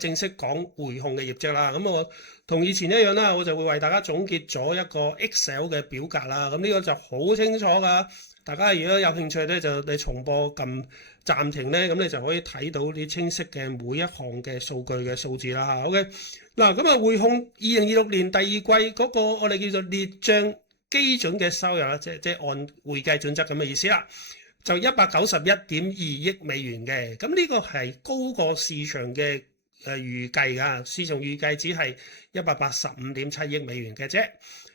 正式講匯控嘅業績啦。咁我同以前一樣啦，我就會為大家總結咗一個 Excel 嘅表格啦。咁呢個就好清楚㗎。大家如果有興趣咧，就你重播撳暫停咧，咁你就可以睇到啲清晰嘅每一項嘅數據嘅數字啦嚇。OK，嗱咁啊，匯控2026年第二季嗰個我哋叫做列帳基準嘅收入啦，即按會計準則咁嘅意思啦。就191.2億美元嘅，咁呢個係高過市場嘅預計㗎，市場預計只係185.7億美元嘅啫。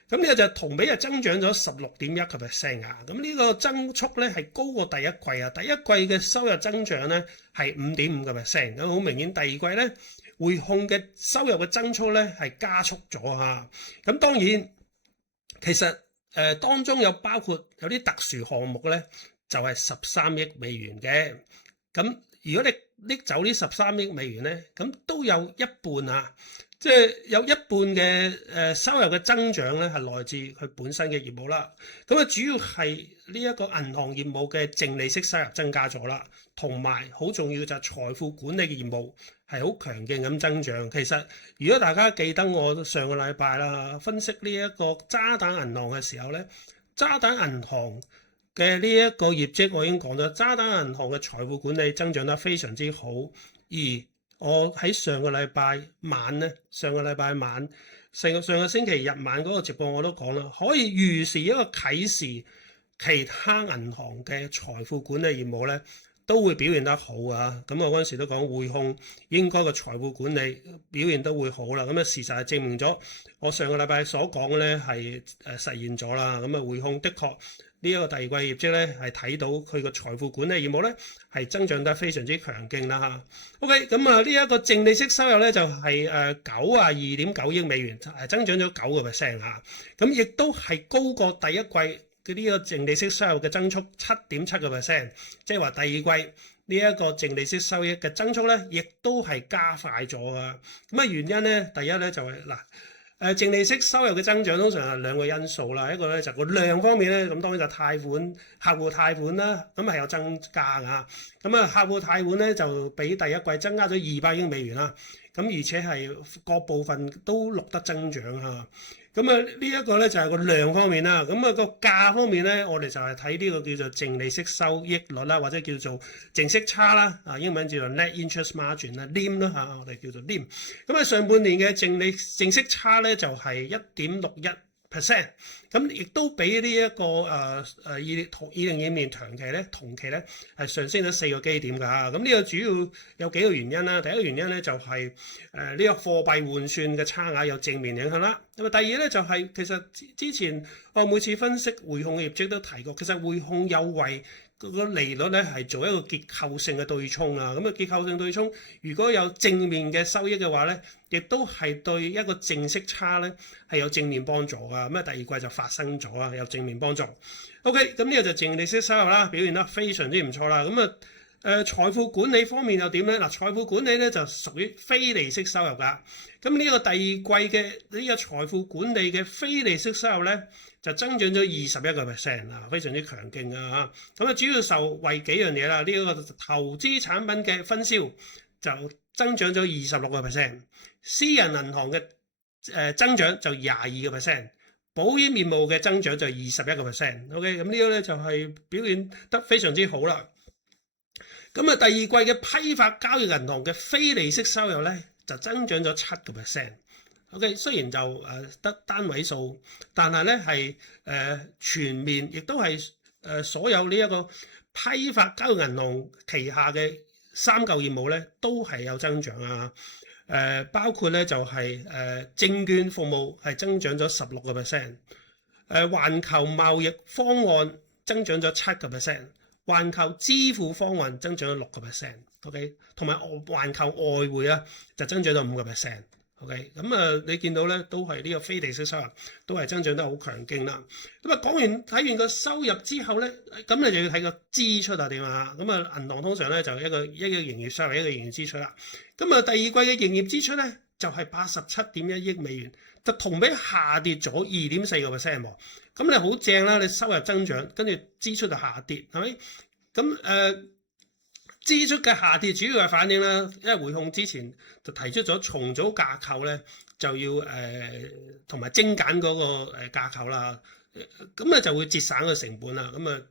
咁呢個就同比增長咗16.1%啊！咁呢個增速咧係高過第一季啊，第一季嘅收入增長咧係5.5%，咁好明顯第二季咧匯控嘅收入嘅增速咧係加速咗嚇。咁當然其實當中有包括有啲特殊項目咧。就係13億美元嘅，咁如果你拎走呢13億美元咧，咁都有一半啊，即係有一半嘅收入嘅增長咧係來自佢本身嘅業務啦。咁啊主要係呢一個銀行業務嘅淨利息收入增加咗啦，同埋好重要就係財富管理嘅業務係好強勁咁增長。其實如果大家記得我上個禮拜啦分析呢一個渣打銀行嘅時候咧，渣打銀行嘅呢一個業績我已經講咗，渣打銀行嘅財富管理增長得非常之好，而我喺上個禮拜晚上個星期日晚嗰個直播我都講啦，可以預示一個啟示，其他銀行嘅財富管理業務咧都會表現得好啊！咁我嗰陣時都講匯控應該個財富管理表現都會好啦。咁啊事實係證明咗我上個禮拜所講嘅咧係實現咗啦。咁啊匯控的確呢一個第二季業績咧係睇到佢個財富管理業務咧係增長得非常之強勁啦嚇。OK， 咁啊呢一個淨利息收入咧就係92.9億美元，增長咗9%嚇。咁亦都係高過第一季嘅呢個淨利息收入嘅增速7.7%，即係話第二季呢一個淨利息收益嘅增速咧，亦都係加快咗啊！咁啊原因咧，第一咧就係淨利息收入嘅增長通常係兩個因素啦，一個咧就個量方面咧，咁當然就貸款客戶貸款啦，咁係有增加㗎。咁啊客戶貸款咧就比第一季增加咗200億美元啦，咁而且係各部分都錄得增長嚇。咁啊呢一個咧就係個量方面啦，咁啊個價方面咧，我哋就係睇呢個叫做淨利息收益率啦，或者叫做淨息差啦，英文叫做 net interest margin 啦 ，NIM 啦嚇，我哋叫做 NIM。咁啊上半年嘅淨息差咧就係1.61%，咁亦都比呢一個2022年同期咧係上升咗4個基點㗎。咁呢個主要有幾個原因啦。第一個原因咧就係呢個貨幣換算嘅差額有正面影響啦。咁啊第二咧就係其實之前我每次分析匯控嘅業績都提過，其實匯控有為個利率咧係做一個結構性嘅對沖啊。咁啊結構性對沖如果有正面嘅收益嘅話咧，亦都係對一個淨息差咧係有正面幫助㗎。咁啊第二季就發生咗啊，有正面幫助。OK， 咁呢個就淨利息收入啦，表現得非常之唔錯啦。咁啊財富管理方面又點咧？嗱，財富管理咧就屬於非利息收入㗎。咁呢個第二季嘅呢個財富管理嘅非利息收入咧就增長咗21%啊，非常之強勁啊！咁啊主要受惠幾樣嘢啦，呢個投資產品嘅分銷就增長咗26%，私人銀行嘅增長就22%，保險業務嘅增長就21%。OK， 咁呢個咧就係表現得非常之好啦。咁啊，第二季嘅批發交易銀行嘅非利息收入咧就增長咗7%。OK， 雖然就得單位數，但係咧係全面，亦都係所有呢一個批發交易銀行旗下嘅3嚿業務咧都係有增長啊。包括咧就係證券服務係增長咗16%，環球貿易方案增長咗7%。環球支付方案增長咗6%，OK， 同埋環球外匯啊就增長咗5%，OK， 咁啊你見到咧都係呢個非利息收入都係增長得好強勁啦。咁啊睇完個收入之後咧，咁你就要睇個支出啊點啊。咁啊銀行通常咧就一個營業收入一個營業支出啦。咁啊第二季嘅營業支出咧就係87.1億美元，就同比下跌咗2.4%喎。咁你好正啦，你收入增長，跟住支出就下跌，係咪？咁支出嘅下跌主要係反映啦，因為匯控之前就提出咗重組架構咧，就要同埋精簡嗰個架構啦，咁咧就會節省個成本啦。咁啊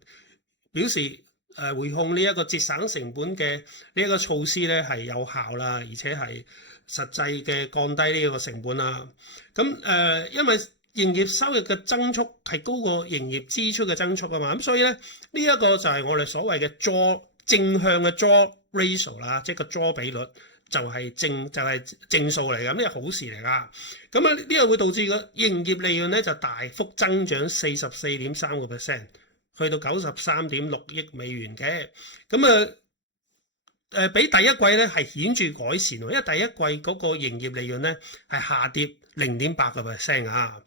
表示匯控呢一個節省成本嘅呢一個措施咧係有效啦，而且係實際嘅降低呢一個成本啦。咁因為營業收入嘅增速係高過營業支出嘅增速啊嘛，咁所以咧呢一個就係我哋所謂嘅 draw 正向嘅 draw ratio 啦，即係個 draw 比率就係正數嚟㗎，呢係好事嚟㗎。咁啊呢個會導致個營業利潤咧就大幅增長44.3%，去到93.6億美元嘅。咁比第一季咧係顯著改善，因為第一季嗰個營業利潤咧係下跌0.8% 啊。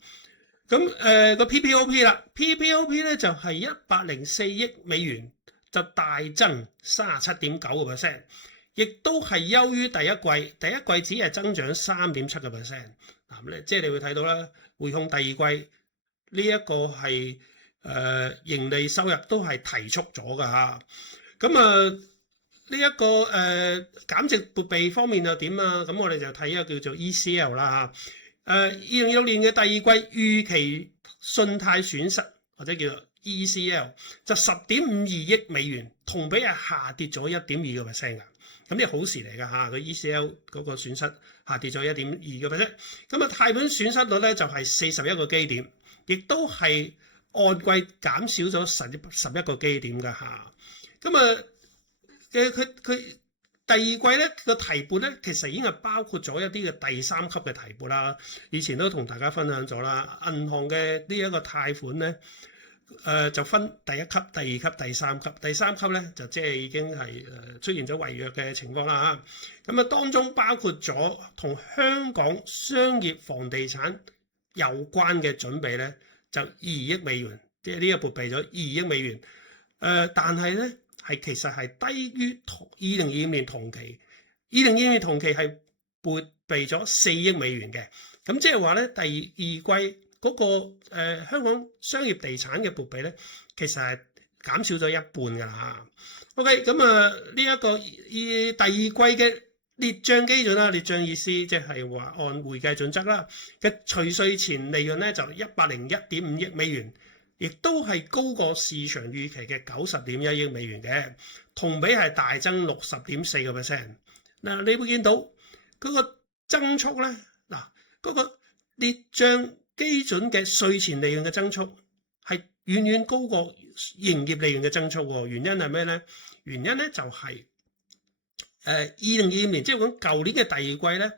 咁個 PPOP 啦 ，PPOP 咧就係104億美元，就大增37.9%，亦都係優於第一季只係增長3.7%。嗱咧，即係你會睇到啦，匯控第二季呢一個係盈利收入都係提速咗㗎嚇。咁呢一個減值撥備方面又點啊？咁我哋就睇一個叫做 ECL 啦嚇。2026年嘅第二季預期信貸損失或者叫做 ECL 就10.52億美元，同比係下跌咗1.2%㗎。咁呢係好事嚟㗎嚇，佢 ECL 嗰個損失下跌咗1.2%。咁啊貸款損失率咧就係41個基點，亦都係按季減少咗11個基點㗎嚇。咁佢第二季咧個提撥咧，其實已經係包括咗一啲嘅第三級嘅提撥啦。以前都同大家分享咗啦，銀行嘅呢一個貸款咧，就分第一級、第二級、第三級。第三級咧就即係已經係出現咗違約嘅情況啦嚇。咁當中包括咗同香港商業房地產有關嘅準備咧，就2億美元，即係呢個撥備咗2億美元。但係咧，其實係低於2025年同期，2025年同期係撥備咗4億美元嘅。咁即係話咧，第二季嗰個香港商業地產嘅撥備咧，其實係減少咗一半㗎啦。OK， 咁呢一個第二季嘅列帳基準啦，列帳意思即係話按會計準則啦嘅除稅前利潤咧就101.5億美元。亦都係高過市場預期嘅90.1億美元嘅，同比係大增60.4%。嗱，你會見到嗰個增速咧，嗱，嗰個列帳基準嘅稅前利潤嘅增速係遠遠高過營業利潤嘅增速喎。原因係咩咧？原因咧就係2025年，即係講舊年嘅第二季咧，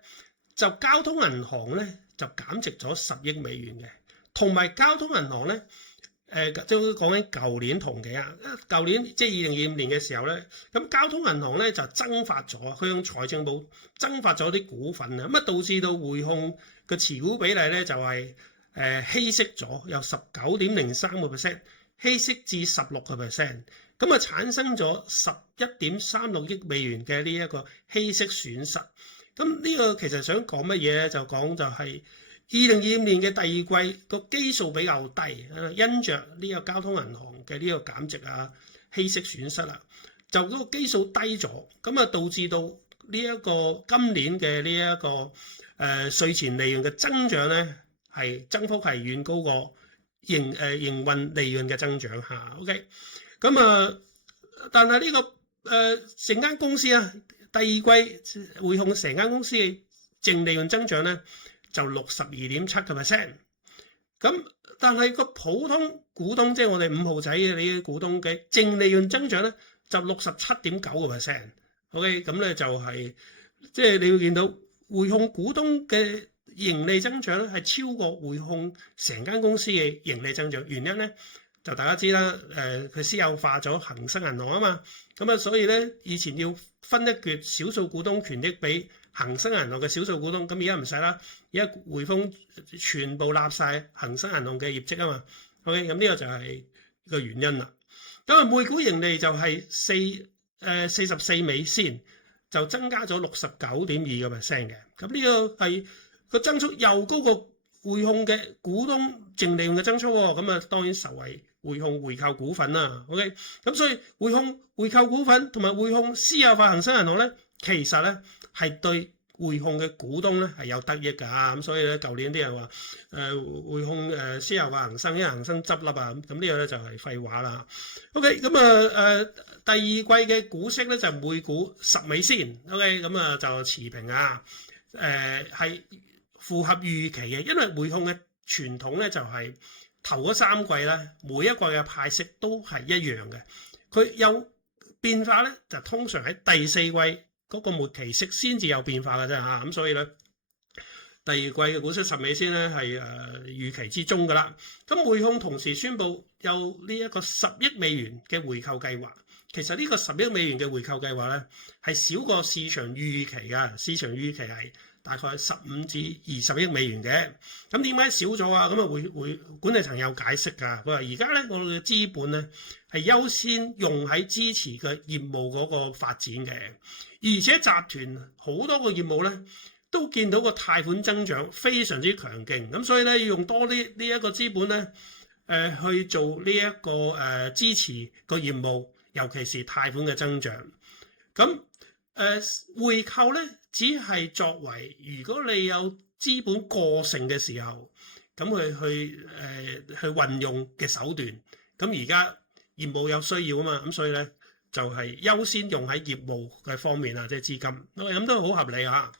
就交通銀行咧就減值咗10億美元嘅，同埋交通銀行咧。即係講緊舊年同期啊，舊年即係2025年嘅時候咧，咁交通銀行咧就增發咗，佢向財政部增發咗啲股份啊，咁導致到匯控嘅持股比例咧就係稀釋咗，由19.03%稀釋至16%，咁產生咗11.36億美元嘅呢一個稀釋損失。咁呢個其實想講乜嘢咧？就講就係2025年嘅第二季個基數比較低，因着呢個交通銀行嘅呢個減值啊、稀釋損失啦，就嗰個基數低咗，咁導致到呢一個今年嘅呢一個稅前利潤嘅增長咧，係增幅係遠高過營運利潤嘅增長嚇。OK， 咁但係呢個成間公司啊，第二季匯控成間公司嘅淨利潤增長咧，就62.7%，咁但係個普通股東，即係我哋5號仔嘅你嘅股東嘅淨利潤增長咧，就67.9%。OK， 咁咧就係即係你會見到匯控股東嘅盈利增長咧係超過匯控成間公司嘅盈利增長。原因咧就大家知啦，佢私有化咗恒生銀行啊嘛，咁所以咧以前要分一橛少數股東權益俾恒生銀行嘅少數股東，咁而家唔使啦，而家匯豐全部納晒恒生銀行嘅業績啊嘛。OK， 咁呢個就係個原因啦。咁每股盈利就係44美仙，就增加咗69.2%嘅。咁呢個係個增速又高過匯控嘅股東淨利潤嘅增速喎。咁當然受惠匯控回購股份啦。OK， 咁所以匯控回購股份同埋匯控私有化恒生銀行咧，其實咧係對匯控嘅股東咧係有得益㗎，咁所以咧舊年啲人話匯控私有化恒生，因為恒生執笠啊，咁呢個咧就係廢話啦。OK， 咁第二季嘅股息咧就每股10美仙 ，OK， 咁就持平啊，係符合預期嘅，因為匯控嘅傳統咧就係頭嗰3季咧每一季嘅派息都係一樣嘅，佢有變化咧就通常喺第4季。嗰個末期息先至有變化嘅啫嚇，咁所以咧第二季嘅股息10美仙咧係預期之中㗎啦。咁匯控同時宣布有呢一個10億美元嘅回購計劃。其實呢個10億美元嘅回購計劃咧係少過市場預期㗎，市場預期係大概15至20億美元嘅。咁點解少咗啊？咁會管理層有解釋㗎。佢話而家咧我哋嘅資本咧係優先用喺支持嘅業務嗰個發展嘅。而且集團好多個業務咧，都見到個貸款增長非常之強勁，咁所以咧要用多啲呢一個資本咧，去做呢一個支持個業務，尤其是貸款嘅增長。咁回購咧，只係作為如果你有資本過剩嘅時候，咁去運用嘅手段。咁而家業務有需要啊嘛，咁所以咧。就係優先用喺業務嘅方面啊，即係資金，咁都好合理嚇。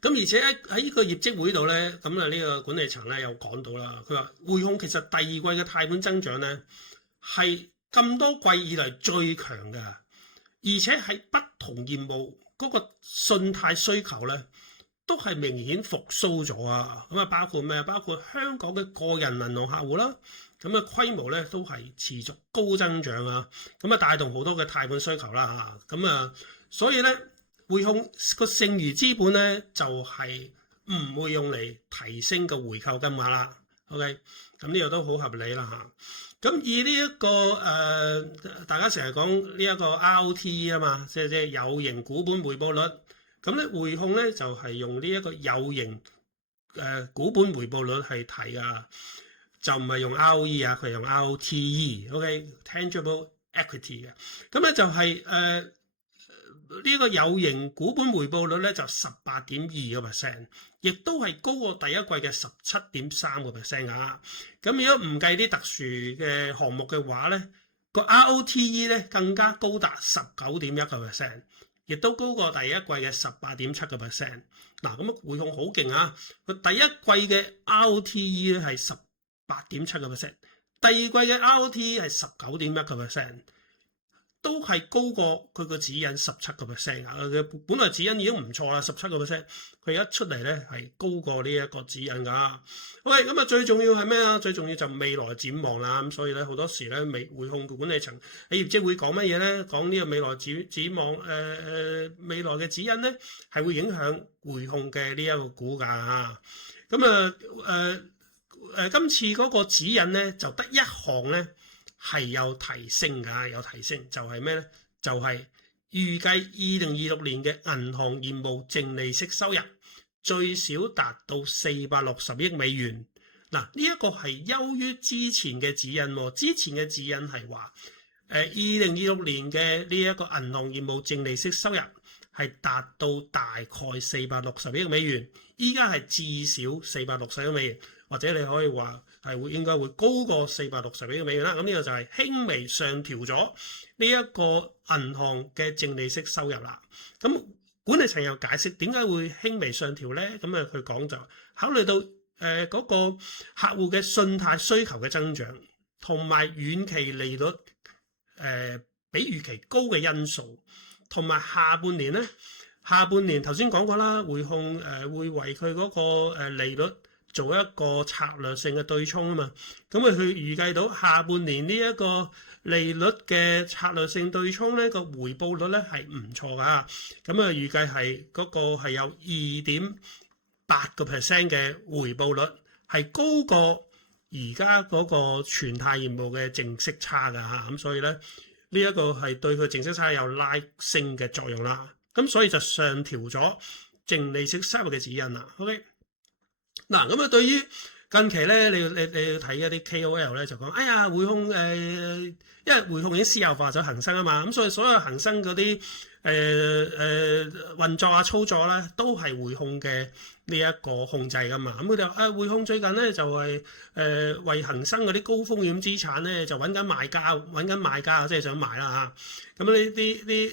咁而且喺呢個業績會度咧，咁呢個管理層咧又講到啦，佢話匯控其實第二季嘅貸款增長咧係咁多季以嚟最強嘅，而且喺不同業務嗰個信貸需求咧都係明顯復甦咗啊。咁包括咩？包括香港嘅個人銀行客戶啦。咁規模咧都係持續高增長啊！咁帶動好多嘅貸款需求啦嚇。咁所以咧匯控個剩餘資本咧就係唔會用嚟提升個回購金額啦。OK， 咁呢個都好合理啦嚇。咁以呢一個大家成日講呢一個 ROTE 啊嘛，即係有形股本回報率。咁咧匯控咧就係用呢一個有形股本回報率去睇噶。就唔係用 ROE 啊，佢係用 ROTE，OK，tangible equity 嘅。咁咧就係呢個有形股本回報率咧就18.2%，亦都係高過第一季嘅17.3% 啊。咁如果唔計啲特殊嘅項目嘅話咧，個 ROTE 咧更加高達19.1%，亦都高過第一季嘅18.7%。嗱，咁匯控好勁啊！佢第一季嘅 ROTE 咧係8.7%，第二季嘅 ROTE 係19.1%，都係高過佢個指引17%啊！佢本來指引已經唔錯啦，17%，佢一出嚟咧係高過呢一個指引噶。OK， 咁最重要係咩啊？最重要就未來展望啦。咁所以咧好多時咧匯控管理層喺業績會講乜嘢咧？講呢個未來展望未來嘅指引咧係會影響匯控嘅呢一個股價啊。咁今次嗰個指引咧就得一項咧係有提升㗎，有提升就係咩咧？就係預計2026年嘅銀行業務淨利息收入最少達到460億美元。嗱，呢一個係優於之前嘅指引喎。之前嘅指引係話2026年嘅呢一個銀行業務淨利息收入係達到大概460億美元，依家係至少460億美元。或者你可以話係應該會高過460億美元啦。咁呢個就係輕微上調咗呢一個銀行嘅淨利息收入啦。咁管理層又解釋點解會輕微上調咧？咁佢講就考慮到嗰個客戶嘅信貸需求嘅增長，同埋遠期利率比預期高嘅因素，同埋下半年頭先講過啦，匯控會為佢嗰個利率做一個策略性嘅對沖啊嘛，咁佢預計到下半年呢一個利率嘅策略性對沖咧個回報率咧係唔錯噶，咁預計係嗰個係有2.8% 嘅回報率，係高過而家嗰個全貸業務嘅淨息差噶嚇，咁所以咧呢一個係對佢淨息差有拉升嘅作用啦，咁所以就上調咗淨利息收入嘅指引啦。OK。嗱，咁對於近期咧，你要睇一啲 KOL 咧就講，哎呀匯控因為匯控已經私有化咗恒生啊嘛，咁所以所有恒生嗰啲運作啊操作咧都係匯控嘅呢一個控制噶嘛，咁佢哋話匯控最近咧就係為恒生嗰啲高風險資產咧就揾緊買家，即係想買啦嚇。咁呢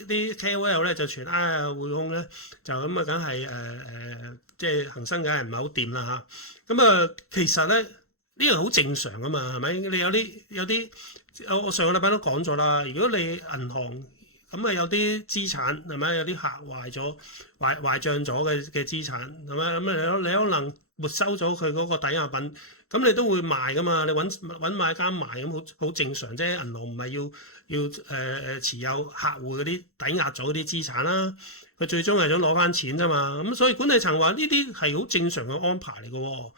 啲 KOL 咧就傳匯控咧就咁啊，梗係即係恒生梗係唔係好掂啦嚇。咁啊，其實咧呢樣好正常啊嘛，係咪？你有啲我上個禮拜都講咗啦，如果你銀行咁啊有啲資產係咪有啲客壞帳咗嘅資產係咪咁你可能沒收咗佢嗰個抵押品，咁你都會賣噶嘛？你揾買家賣咁好正常啫。銀行唔係要持有客戶嗰啲抵押咗嗰啲資產啦，佢最終係想攞翻錢啫嘛。咁所以管理層話呢啲係好正常嘅安排嚟嘅喎。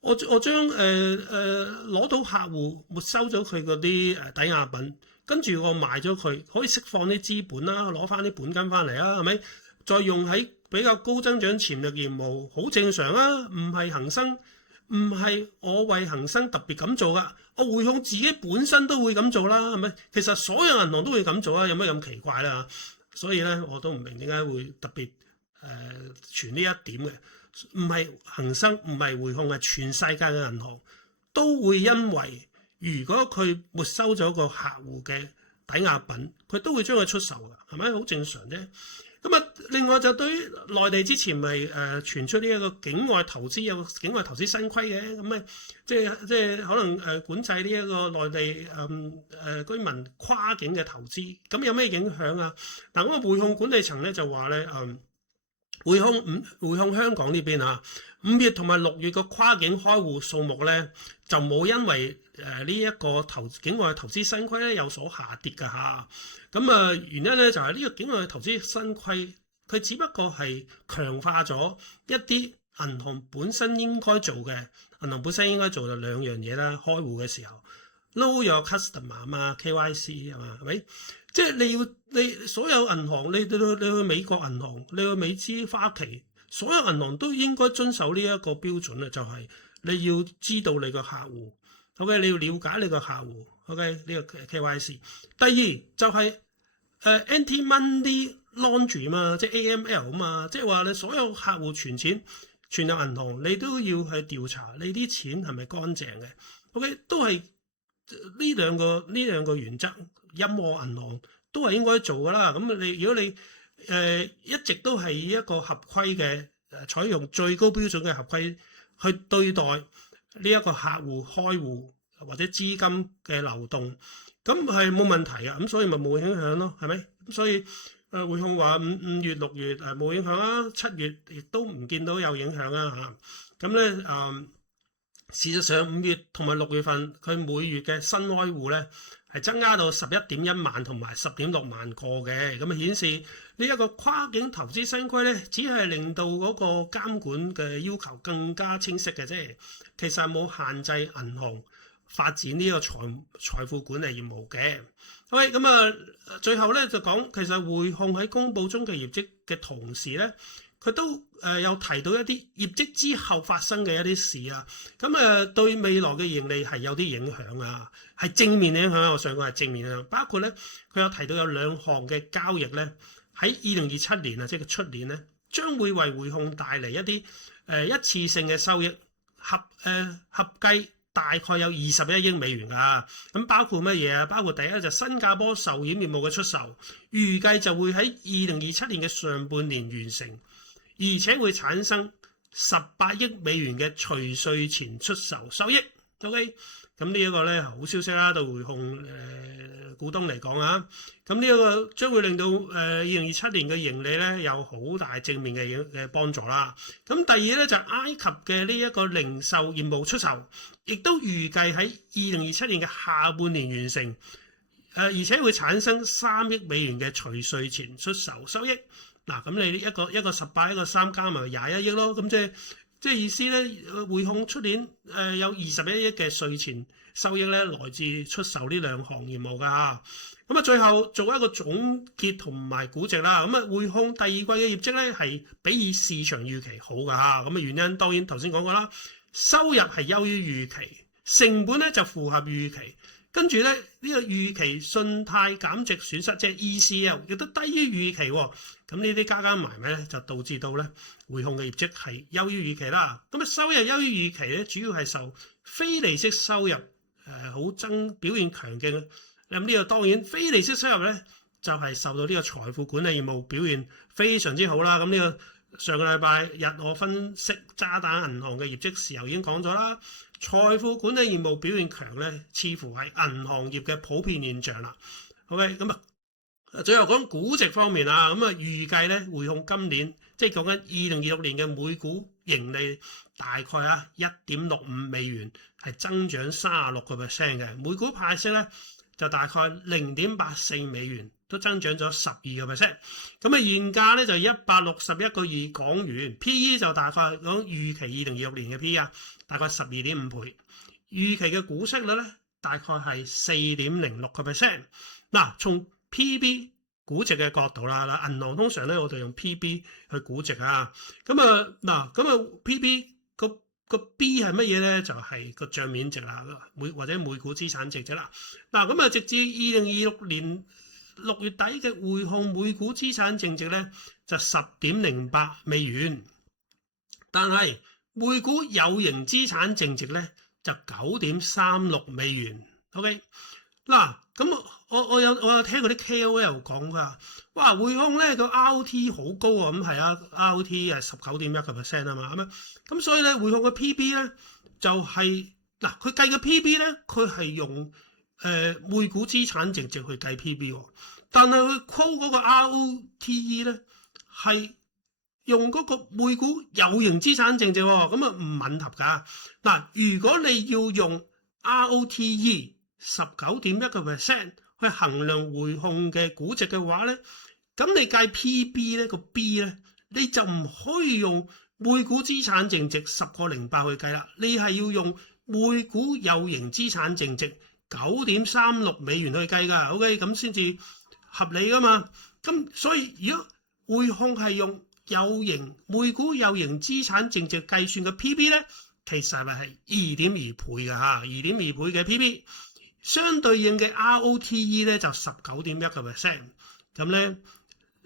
我將攞到客戶沒收咗佢嗰啲抵押品，跟住我賣咗佢，可以釋放啲資本啦，攞翻啲本金翻嚟啊，係咪？再用喺比較高增長潛力業務，好正常啊。唔係恒生，唔係我為恒生特別咁做噶，我匯控自己本身都會咁做啦，係咪？其實所有銀行都會咁做啊，有咩咁奇怪啦？所以咧，我都唔明點解會特別傳呢一點嘅。唔係恒生，唔係匯控，係全世界嘅銀行都會因為如果佢沒收咗個客戶嘅抵押品，佢都會將佢出售㗎，係咪？好正常啫。咁啊，另外就對於內地之前咪傳出呢一個境外投資有境外投資新規嘅，咁咪即係可能管制呢一個內地居民跨境嘅投資，咁有咩影響啊？嗱，咁啊匯控管理層咧就話咧匯控香港呢邊啊，5月同埋6月個跨境開戶數目咧就冇因為呢一個境外投資新規咧有所下跌㗎嚇。咁原因咧就係呢個境外投資新規，佢只不過係強化咗一啲銀行本身應該做嘅，銀行本身應該做就兩樣嘢啦。開戶嘅時候 ，know your customer 啊嘛 ，KYC 啊嘛，係咪？即係你所有銀行，你去美國銀行，你去美資花旗，所有銀行都應該遵守呢一個標準啊，就係你要知道你個客戶 ，OK， 你要了解你個客戶 ，OK， 呢個 KYC。第二就係anti-money laundering 嘛，即係 AML 啊嘛，即係話你所有客戶存錢存入銀行，你都要去調查你啲錢係咪乾淨嘅 ，OK， 都係呢兩個原則。任何銀行都係應該做㗎啦。咁如果你一直都係以一個合規嘅採用最高標準嘅合規去對待呢一個客戶開戶或者資金嘅流動，咁係冇問題㗎。咁所以咪冇影響咯，係咪？咁所以匯控話5月6月冇影響啦，7月亦都唔見到有影響啊嚇。咁咧事實上5月同埋6月份佢每月嘅新開戶咧，係增加到11.1萬同埋10.6萬個嘅，咁啊顯示呢一個跨境投資新規咧，只係令到嗰個監管嘅要求更加清晰嘅啫。其實冇限制銀行發展呢個財富管理業務嘅。OK，咁啊，最後咧就講其實匯控喺公佈中嘅業績嘅同時咧，佢都有提到一啲業績之後發生嘅一啲事啊，咁對未來嘅盈利係有啲影響啊，係正面影響啊。我上個係正面影響，包括咧佢有提到有2項嘅交易咧喺2027年啊，即係出年咧，將會為匯控帶嚟一啲一次性嘅收益，合計大概有21億美元啊。咁包括乜嘢啊？包括第一就新加坡壽險業務嘅出售，預計就會喺2027年嘅上半年完成。而且會產生18億美元嘅除稅前出售收益。OK， 咁呢一個咧好消息啦，對匯控股東嚟講啊，咁呢一個將會令到2027年嘅盈利咧有好大正面嘅幫助啦。咁第二咧就埃及嘅呢一個零售業務出售，亦都預計喺2027年嘅下半年完成。而且會產生3億美元嘅除稅前出售收益。嗱，咁你一個18，一個3加埋21億咯，咁即係意思咧，匯控出年有21億嘅稅前收益咧，來自出售呢2項業務㗎嚇。咁啊，最後做一個總結同埋估值啦。咁啊，匯控第二季嘅業績咧係比市場預期好㗎嚇。咁啊，原因當然頭先講過啦，收入係優於預期，成本咧就符合預期。跟住咧，呢個預期信貸減值損失，即係 ECL，亦都低於預期喎。咁呢啲加埋咧，就導致到咧匯控嘅業績係優於預期啦。咁啊，收入優於預期咧，主要係受非利息收入表現強勁。咁呢個當然非利息收入咧，就係受到呢個財富管理業務表現非常之好啦。咁呢個上個禮拜日我分析渣打銀行嘅業績時候已經講咗啦。財富管理業務表現強咧，似乎係銀行業嘅普遍現象啦。OK， 咁啊，最後講估值方面啊，咁啊預計咧匯控今年即係講緊2026年嘅每股盈利大概1.65美元，係增長36%嘅，每股派息咧就大概0.84美元，都增長咗12%。咁啊現價咧就161.2港元 ，P/E 就大概講預期2026年嘅 P/E 大概12.5倍，預期嘅股息率咧大概係4.06%。嗱，從 P/B 估值嘅角度啦，銀行通常咧我哋用 P/B 去估值啊。咁啊 P/B 個 B 係乜嘢咧？就係個帳面值啦，或者每股資產淨值啦。嗱，咁啊直至2026年6月底嘅匯控每股資產淨值咧就10.08美元，但係每股有形資產淨值咧就9.36美元。OK， 嗱，咁我有聽嗰啲 KOL 講㗎，哇匯控咧個 ROT 好高啊，咁係啊 ROT 係19.1% 啊嘛，咁所以咧匯控嘅 PB 咧就係佢計嘅 PB 咧佢係用每股資產淨值去計 PB 喎，但係佢 quote 嗰個 ROTE 咧係用嗰個每股有形資產淨值喎，咁啊唔吻合㗎。嗱，如果你要用 ROTE 19.1% 去衡量匯控嘅估值嘅話咧，咁你計 PB 咧個 B 咧，你就唔可以用每股資產淨值10.08去計啦，你係要用每股有形資產淨值9.36美元去計㗎。OK， 咁先至合理㗎嘛。咁所以如果匯控係用每股有形資產淨值計算嘅 PB 咧，其實係2.2倍㗎嚇，2.2倍嘅 PB， 相對應嘅 ROTE 咧就19.1%。咁咧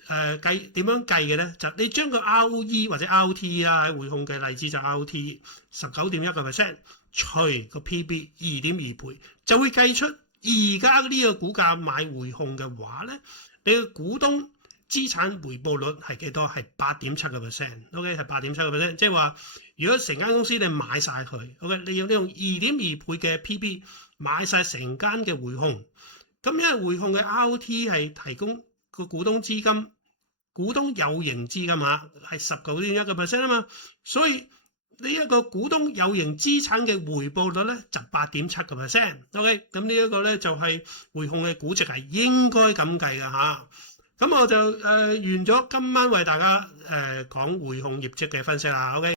點樣計嘅咧？就你將個 ROE 或者 ROTE 啦，喺匯控嘅例子就 ROTE 19.1%除個 PB 2.2倍，就會計出而家呢個股價買匯控嘅話咧，你嘅股東資產回報率係幾多？係 8.7%。OK， 係 8.7%， 即係話如果成間公司你買晒佢 ，OK， 你用2.2倍嘅 PB 買晒成間嘅匯控，咁因為匯控嘅 ROTE 係提供個股東資金、股東有形資金嚇係 19.1% 啊嘛，所以呢一個股東有形資產嘅回報率咧就 8.7%。OK， 咁呢一個咧就係匯控嘅估值係應該咁計㗎嚇。咁我就完咗今晚為大家講匯控業績嘅分析啦。OK。